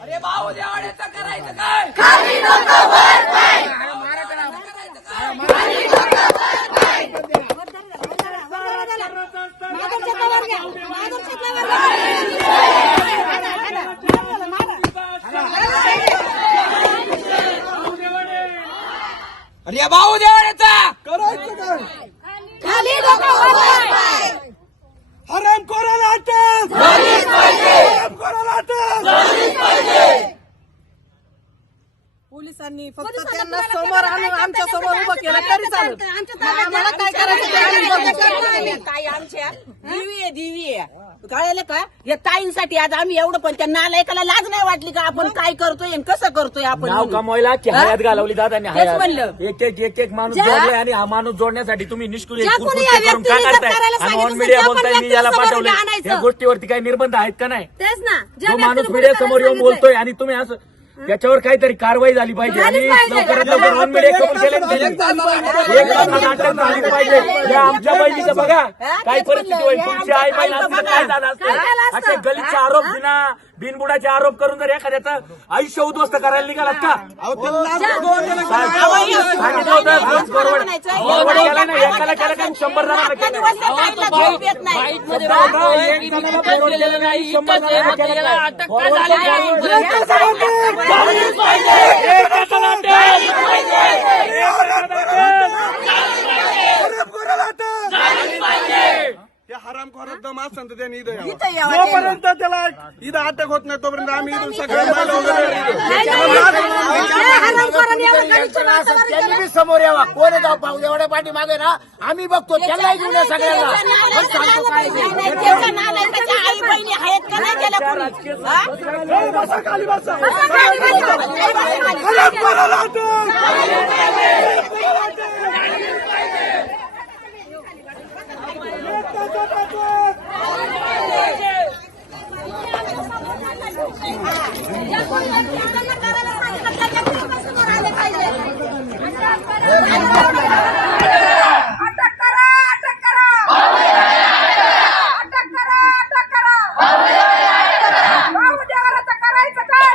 अरे भाऊ देवाड्याचं करायचं काय? अरे भाऊ देवाड्याचा करायचं काय? खाली डोकं वर पाय. हराम कोणाला अटक हराम कोणाला अटक पोलिसांनी फक्त त्यांना समोर आणून आमच्यासमोर उभं केलं तरी चालेल. आम्हाला काय करायचं. ताई आमच्या दिवी आहे दिवी आहे. कळलं का? या ताईंसाठी आज आम्ही एवढं पण त्या नालायकाला लाज नाही वाटली का? आपण काय करतोय आणि कसं करतोय आपण नाव म्हणून. कमवायला की हा? हयात घालवली दादांनी तेच हयात. म्हणलं. एक एक एक एक माणूस ज्या- जोडलाय आणि हा माणूस जोडण्यासाठी तुम्ही निष्क्रिय ज्या कोणी करून काय व्यक्तीने जर करताय? करायला आणि सांगितलं ऑन तर मीडिया बोलताय मी याला व्यक्तीला समोर पाठवलंय. आणायचं. या गोष्टीवरती काही निर्बंध आहेत का नाही? तेच ना. ज्या माणूस व्यक्तीने मीडिया समोर येऊन बोलतोय आणि तुम्ही असं त्याच्यावर काहीतरी कारवाई झाली पाहिजे. आणि. लवकरात लवकर तासात अटक झाली पाहिजे. या आमच्या बहिणीचं बघा. काय परिस्थिती होईल? तुमची आई असती तर काय झालं असतं? असे गलितचे आरोप बिना बिनबुडाचे आरोप करून जर एखाद्याचं आयुष्य उद्ध्वस्त करायला निघालात का? यावं. जोपर्यंत त्याला इथं अटक होत नाही तोपर्यंत आम्ही इथून सगळे समोर यावा. कोण जाऊ पाहू एवढ्या पाठी मागे ना आम्ही बघतो त्यांनाही घेऊन या सगळ्यांना. पण सांगतो काय ते. करायचं काय?